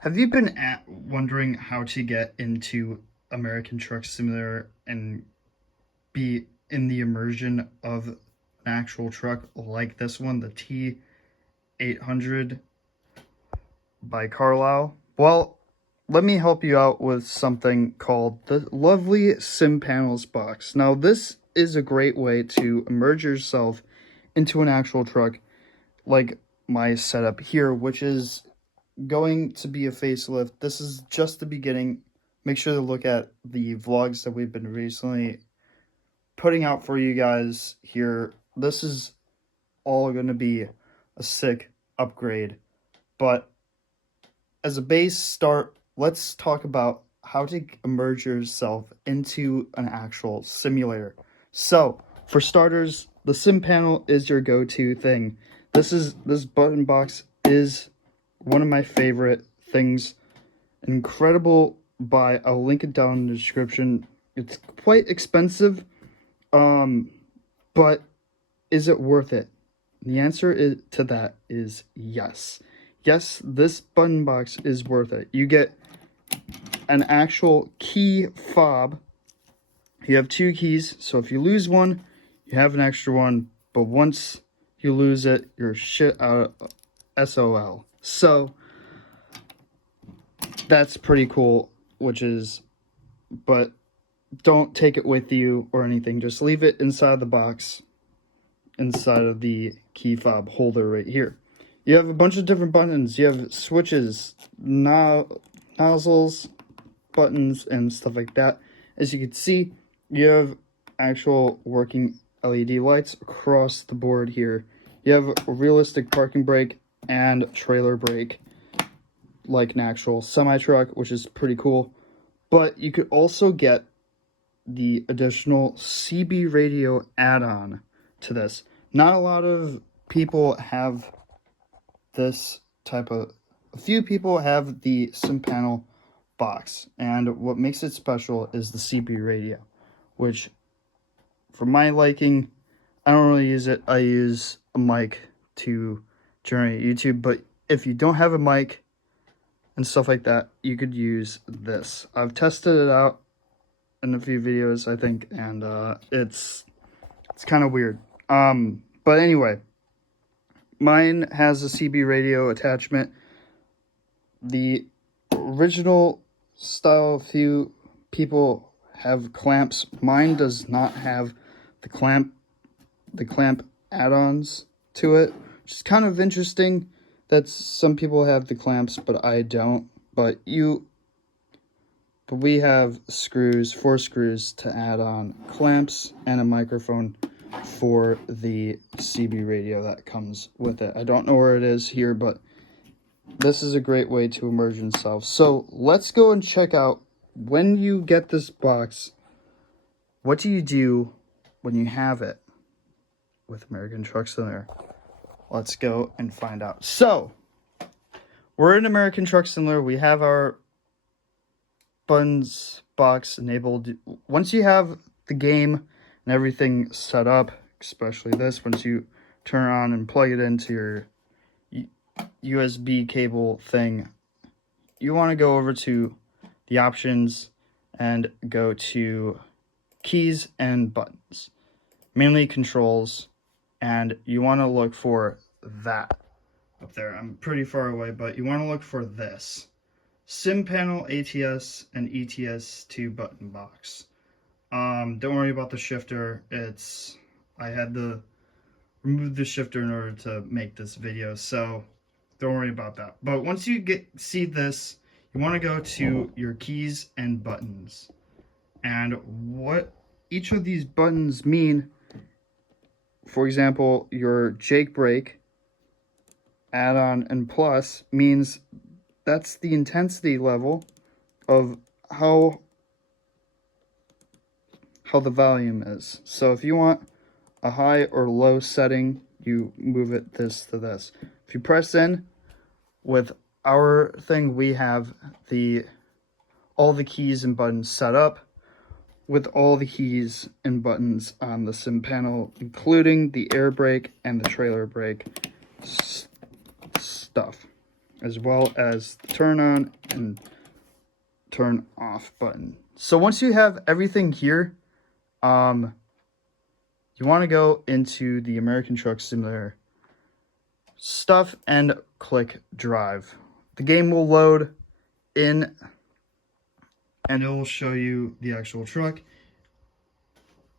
Have you been wondering how to get into American Truck Simulator and be in the immersion of an actual truck like this one, the T800 by Carlisle? Well, let me help you out with something called the lovely Sim Panels box. Now, this is a great way to immerse yourself into an actual truck like my setup here, which is going to be a facelift. This is just the beginning. Make sure to look at the vlogs that we've been recently putting out for you guys here. This is all going to be a sick upgrade. But as a base start, let's talk about how to immerse yourself into an actual simulator. So, for starters, the sim panel is your go-to thing. This button box is one of my favorite things. Incredible buy. I'll link it down in the description. It's quite expensive, but is it worth it? The answer to that is yes. Yes, this button box is worth it. You get an actual key fob. You have two keys, so if you lose one, you have an extra one, but once you lose it, you're shit out of SOL. So that's pretty cool, but don't take it with you or anything. Just leave it inside the box, inside of the key fob holder right here. You have a bunch of different buttons. You have switches, nozzles, buttons, and stuff like that. As you can see, you have actual working LED lights across the board here. You have a realistic parking brake and trailer brake, like an actual semi-truck, which is pretty cool. But you could also get the additional CB radio add-on to this. Not a lot of people have this type of... A few people have the sim panel box, and what makes it special is the CB radio, which, for my liking, I don't really use it. I use a mic to generate YouTube, but if you don't have a mic and stuff like that, you could use this. I've tested it out in a few videos, I think, and it's kind of weird. But anyway, mine has a CB radio attachment. The original style, few people have clamps. Mine does not have the clamp add-ons to it, which is kind of interesting. That some people have the clamps, but I don't. But we have screws, 4 screws to add on clamps and a microphone for the CB radio that comes with it. I don't know where it is here, but this is a great way to immerse yourself. So let's go and check out, when you get this box, what do you do when you have it with American Truck Simulator? Let's go and find out. So, we're in American Truck Simulator. We have our buttons box enabled. Once you have the game and everything set up, especially this, once you turn on and plug it into your USB cable thing, you want to go over to the options and go to keys and buttons, mainly controls, and you want to look for that up there. I'm pretty far away, but you want to look for this sim panel, ATS, and ETS2 button box. Don't worry about the shifter. I had to remove the shifter in order to make this video, so don't worry about that. But once you see this, you want to go to your keys and buttons, and what each of these buttons mean. For example, your Jake brake add-on and plus means that's the intensity level of how the volume is. So if you want a high or low setting, you move it this to this. If you press in with our thing, we have all the keys and buttons set up with all the keys and buttons on the sim panel, including the air brake and the trailer brake stuff. as well as the turn on and turn off button. So once you have everything here, you want to go into the American Truck Simulator stuff and click drive. The game will load in and it will show you the actual truck.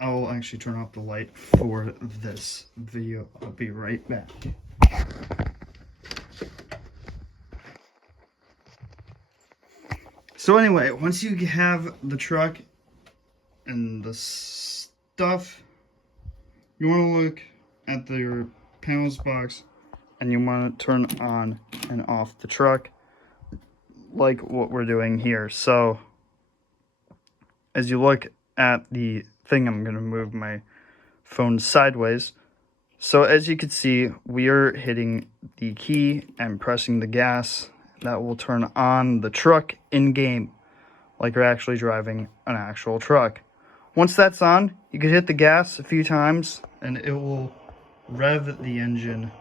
I'll actually turn off the light for this video. I'll be right back. So anyway, once you have the truck and the stuff, you want to look at your panels box and you want to turn on and off the truck like what we're doing here. So as you look at the thing, I'm going to move my phone sideways. So as you can see, we are hitting the key and pressing the gas. That will turn on the truck in game, like you're actually driving an actual truck. Once that's on, you can hit the gas a few times and it will rev the engine.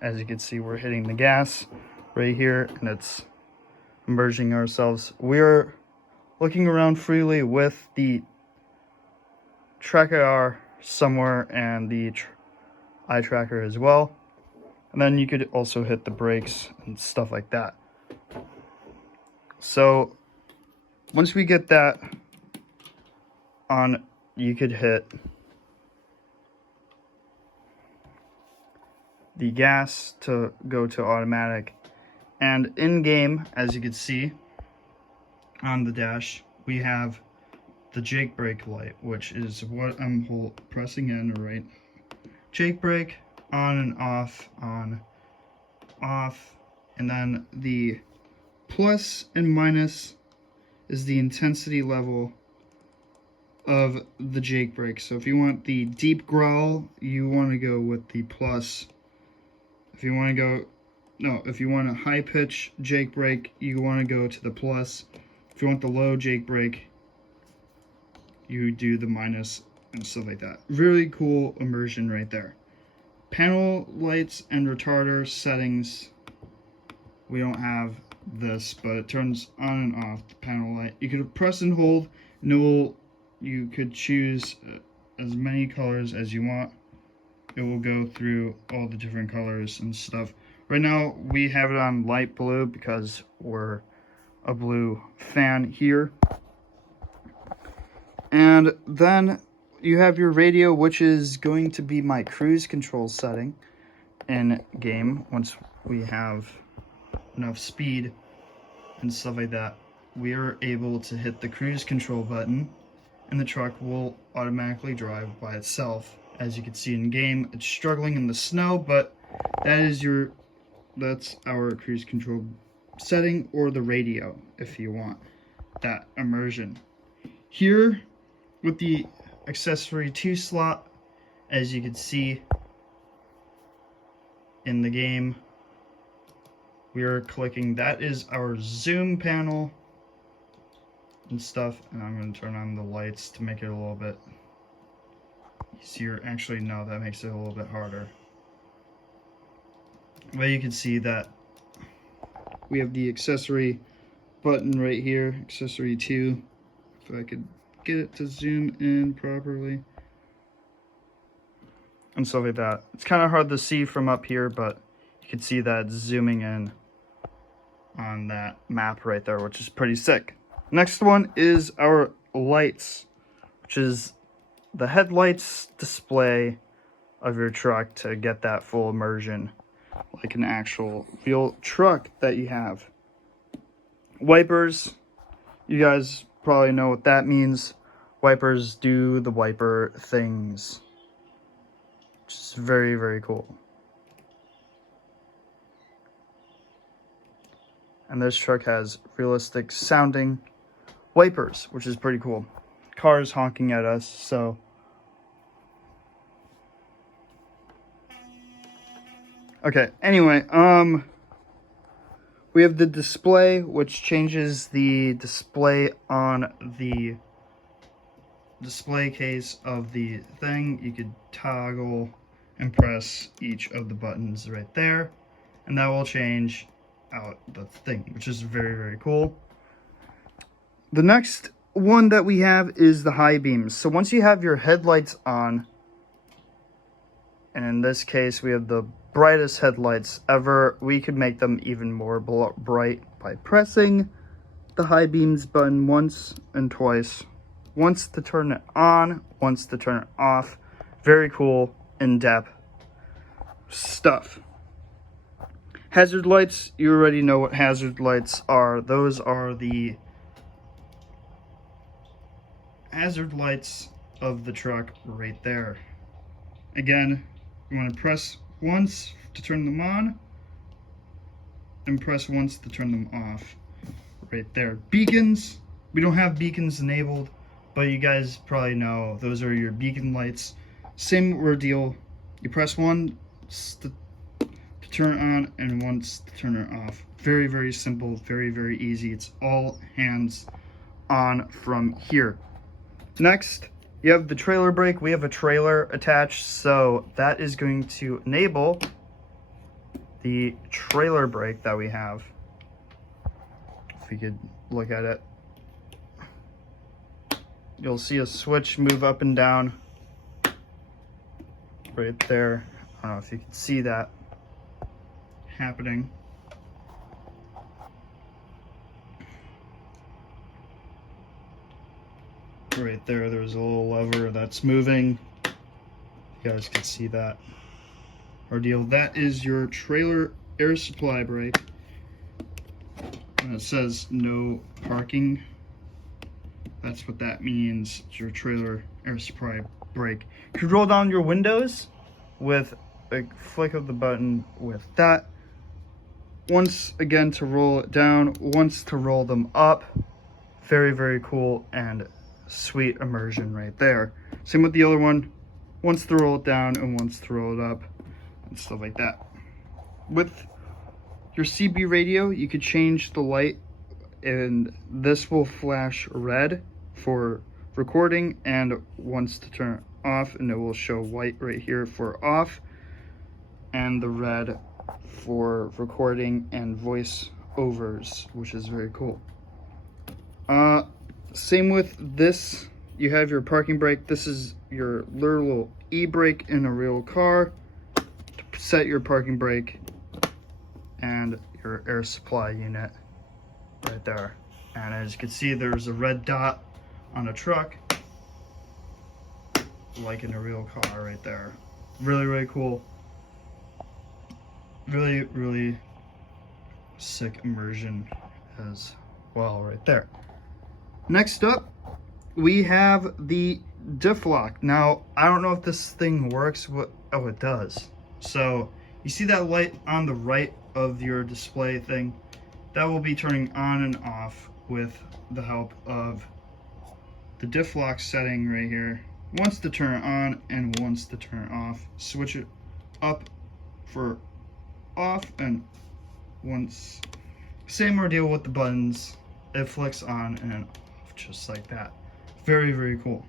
As you can see, we're hitting the gas right here and it's immersing ourselves. We're looking around freely with the track IR somewhere and the eye tracker as well. And then you could also hit the brakes and stuff like that. So once we get that on, you could hit the gas to go to automatic. And in game, as you can see on the dash, we have the Jake brake light, which is what I'm pressing in right. Jake brake, on and off, on, off. And then the plus and minus is the intensity level of the Jake brake. So if you want the deep growl, you want to go with the plus. If you want a high pitch Jake brake, you want to go to the plus. If you want the low Jake brake, you do the minus and stuff like that. Really cool immersion right there. Panel lights and retarder settings. We don't have this, but it turns on and off the panel light. You could press and hold, and you could choose as many colors as you want. It will go through all the different colors and stuff. Right now we have it on light blue because we're a blue fan here. And then you have your radio, which is going to be my cruise control setting in game. Once we have enough speed and stuff like that, we are able to hit the cruise control button and the truck will automatically drive by itself. As you can see in game, it's struggling in the snow, but that's our cruise control setting, or the radio if you want that immersion. Here with the accessory 2 slot, as you can see in the game, we are clicking, that is our zoom panel and stuff, and I'm going to turn on the lights to make it a little bit easier. Actually, no, that makes it a little bit harder. But you can see that we have the accessory button right here, accessory 2. If I could get it to zoom in properly and stuff like that. It's kind of hard to see from up here, but you can see that it's zooming in on that map right there, which is pretty sick. Next one is our lights, which is the headlights display of your truck to get that full immersion like an actual real truck that you have. Wipers, you guys probably know what that means. Wipers do the wiper things, which is very, very cool. And this truck has realistic sounding wipers, which is pretty cool. Cars honking at us, so okay, anyway, we have the display, which changes the display on the display case of the thing. You could toggle and press each of the buttons right there, and that will change out the thing, which is very, very cool. The next one that we have is the high beams. So once you have your headlights on, and in this case we have the brightest headlights ever, we could make them even more bright by pressing the high beams button once and twice. Once to turn it on, once to turn it off. Very cool, in-depth stuff. Hazard lights, you already know what hazard lights are. Those are the hazard lights of the truck right there. Again, you want to press once to turn them on and press once to turn them off. Right there. Beacons, we don't have beacons enabled, but you guys probably know those are your beacon lights. Same ordeal. You press once to turn it on and once to turn it off. Very, very simple, very, very easy. It's all hands on from here. Next, you have the trailer brake. We have a trailer attached, so that is going to enable the trailer brake that we have. If you could look at it, you'll see a switch move up and down right there. I don't know if you can see that happening. Right there, there's a little lever that's moving. You guys can see that ordeal. That is your trailer air supply brake. And it says no parking. That's what that means. It's your trailer air supply brake. You can roll down your windows with a flick of the button with that. Once again to roll it down, once to roll them up. Very, very cool and sweet immersion right there. Same with the other one. Once to roll it down and once to roll it up and stuff like that. With your CB radio, you could change the light, and this will flash red for recording and once to turn it off, and it will show white right here for off and the red for recording and voice overs, which is very cool. Same with this, you have your parking brake. This is your little e-brake in a real car to set your parking brake, and your air supply unit right there. And as you can see, there's a red dot on a truck like in a real car right there. Really, really cool. Really, really sick immersion as well right there. Next up, we have the diff lock. Now, I don't know if this thing works. Oh, it does. So you see that light on the right of your display thing? That will be turning on and off with the help of the diff lock setting right here. Once to turn it on and once to turn it off. Switch it up for off and once. Same ordeal with the buttons. It flicks on and off just like that. Very, very cool.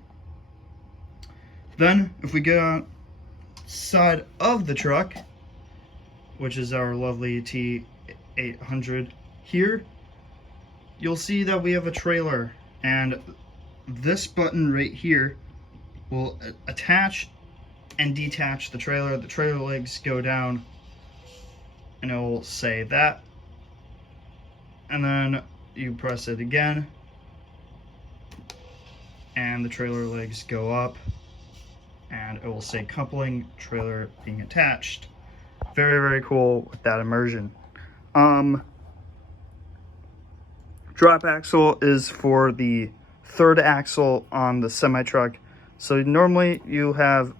Then if we get on side of the truck, which is our lovely T800 here, you'll see that we have a trailer, and this button right here will attach and detach the trailer. The trailer legs go down and it will say that, and then you press it again and the trailer legs go up and it will say coupling, trailer being attached. Very, very cool with that immersion. Drop axle is for the third axle on the semi-truck. So normally you have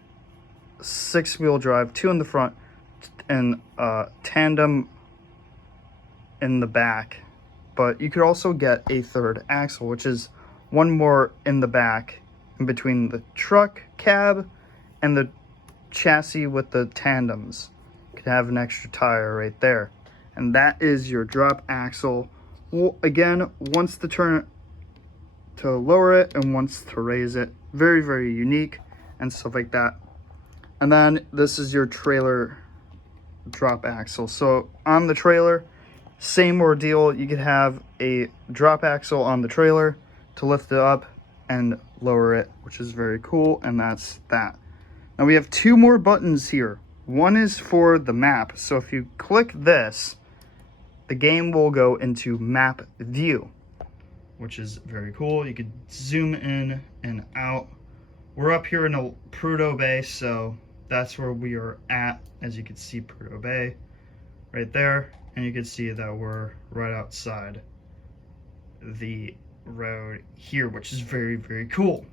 6-wheel drive, 2 in the front and tandem in the back. But you could also get a third axle, which is one more in the back in between the truck cab and the chassis with the tandems. You could have an extra tire right there. And that is your drop axle. Well, again, once to turn it to lower it and once to raise it. Very, very unique and stuff like that. And then this is your trailer drop axle. So on the trailer, Same ordeal, you could have a drop axle on the trailer to lift it up and lower it, which is very cool, and that's that. Now we have two more buttons here. One is for the map, so if you click this, the game will go into map view, which is very cool. You could zoom in and out. We're up here in a Prudhoe Bay, so that's where we are at. As you can see, Prudhoe Bay right there, and you can see that we're right outside the road here, which is very, very cool.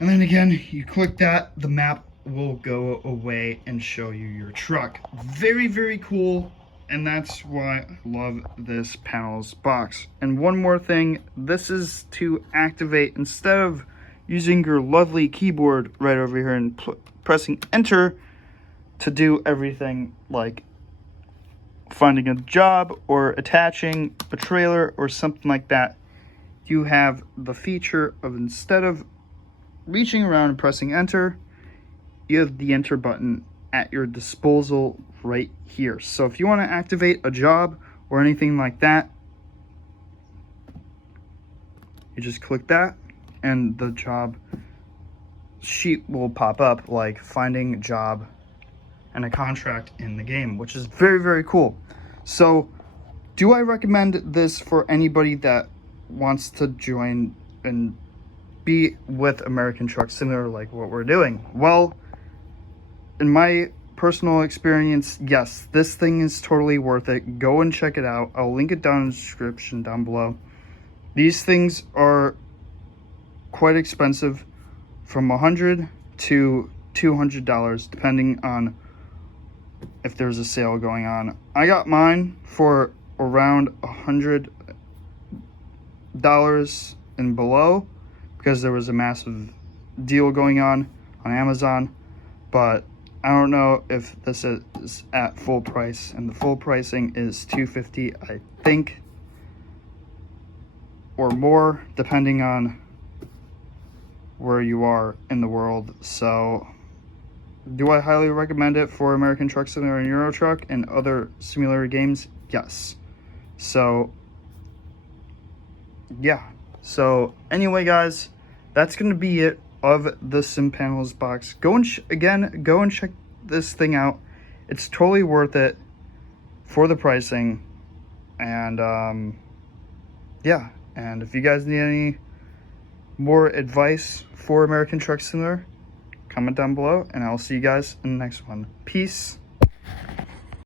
And then again, you click that, the map will go away and show you your truck. Very, very cool, and that's why I love this panels box. And one more thing, this is to activate, instead of using your lovely keyboard right over here and pressing enter to do everything like finding a job or attaching a trailer or something like that, you have the feature of, instead of reaching around and pressing enter, you have the enter button at your disposal right here. So if you want to activate a job or anything like that, you just click that and the job sheet will pop up, like finding a job and a contract in the game, which is very, very cool. So do I recommend this for anybody that wants to join and be with American Truck Simulator like what we're doing? Well, in my personal experience, yes, this thing is totally worth it. Go and check it out. I'll link it down in the description down below. These things are quite expensive, from $100 to $200 depending on if there's a sale going on. I got mine for around $100 and below because there was a massive deal going on Amazon, but I don't know if this is at full price, and the full pricing is $250, I think, or more depending on where you are in the world. So do I highly recommend it for American Truck Simulator and Euro Truck and other simulator games? Yes. So yeah. So anyway, guys, that's going to be it of the Sim Panels box. Go and go and check this thing out. It's totally worth it for the pricing. And yeah. And if you guys need any more advice for American Truck Simulator, comment down below, and I'll see you guys in the next one. Peace.